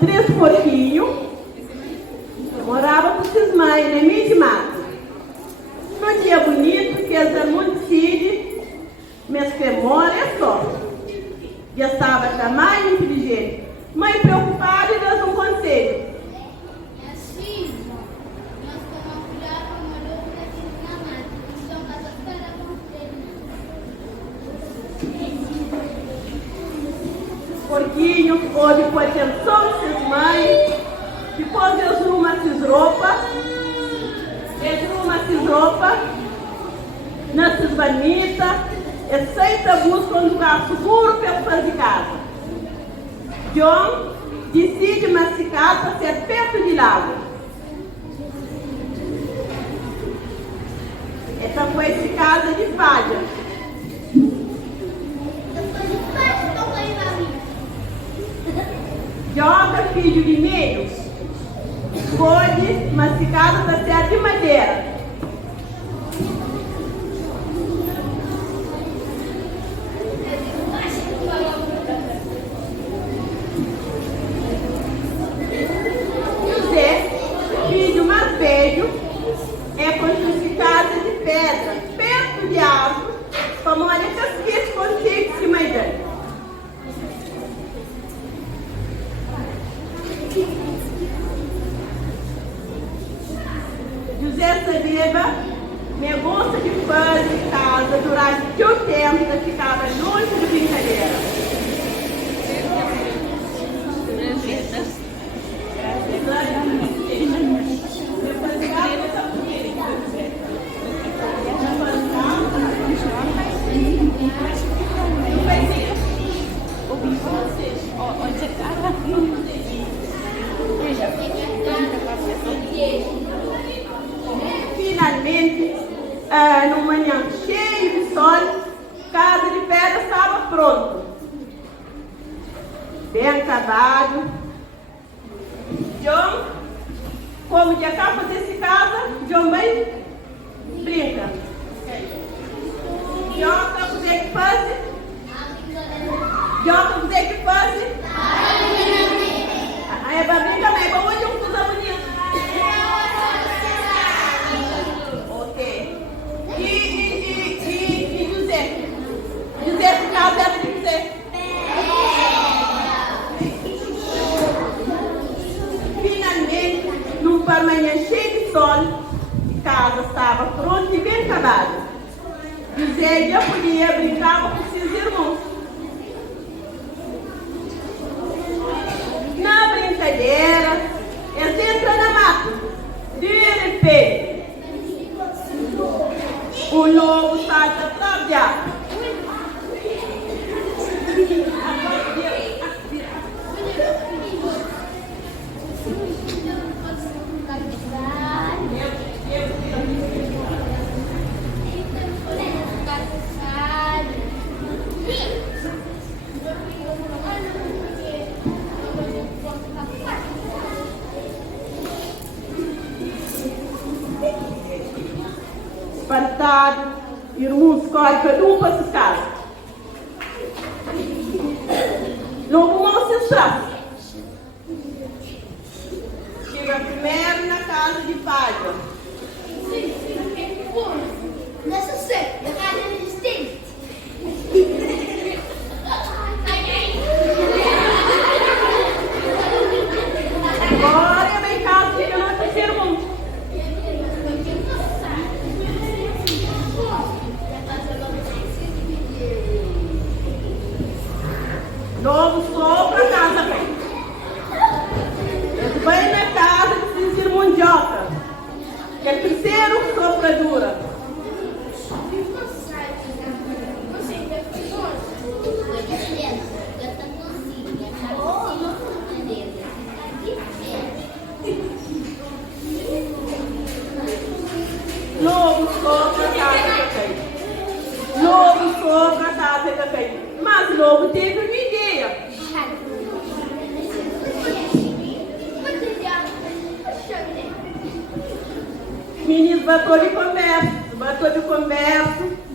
Três porquinhos. Morava com esses mães, né? Meio de mato. Num dia bonito, que eles eram muito filhos, minhas memórias é só. E eu estava com a mãe inteligente. Mãe preocupada e dando um conselho. Porquinho, ou depois pensou nessas mães, depois eles arrumam essas roupas, nessas vanitas, e sempre buscam um lugar seguro para ele fazer casa. John decide masticar para ser perto de lago. Essa foi essa casa de palha. Joga, filho de meio, escolhe masticado para ser de madeira. José, filho mais velho, é construído casa de pedra, perto de árvore, para morar com as que consigo de cima dele. José Sabeba me gosta de fazer casa durante o tempo que ficava longe de brincadeira. Finalmente, numa manhã cheia de sol, casa de pedra estava pronto. Bem acabado. John, como de acaba de fazer essa casa, John bem brinca. John, para fazer que faz? John, para fazer que faz? É para brincar, mas é para onde um coisa bonita. E José? José, por causa dela de José. Finalmente, numa manhã cheia de sol, a casa estava pronta e bem acabada. José já podia brincar com seus irmãos. Na brincadeira, eles entram na mata. De repente, o lobo salta para o diabo. Espantado, irmãos escolhe cada um para sua casa. Logo mal se estrada. Chega primeiro na casa de palha. Nessa seca, a casa é resistente. Agora é bem casa chega no terceiro mundo. Logo sopra a casa bem. Vai na casa de Cícero Mundioca, que é terceiro sopradura. Logo sopra a casa também. Logo sopra a casa também. Mas logo teve uma ideia. Meninos, bateu de conversa.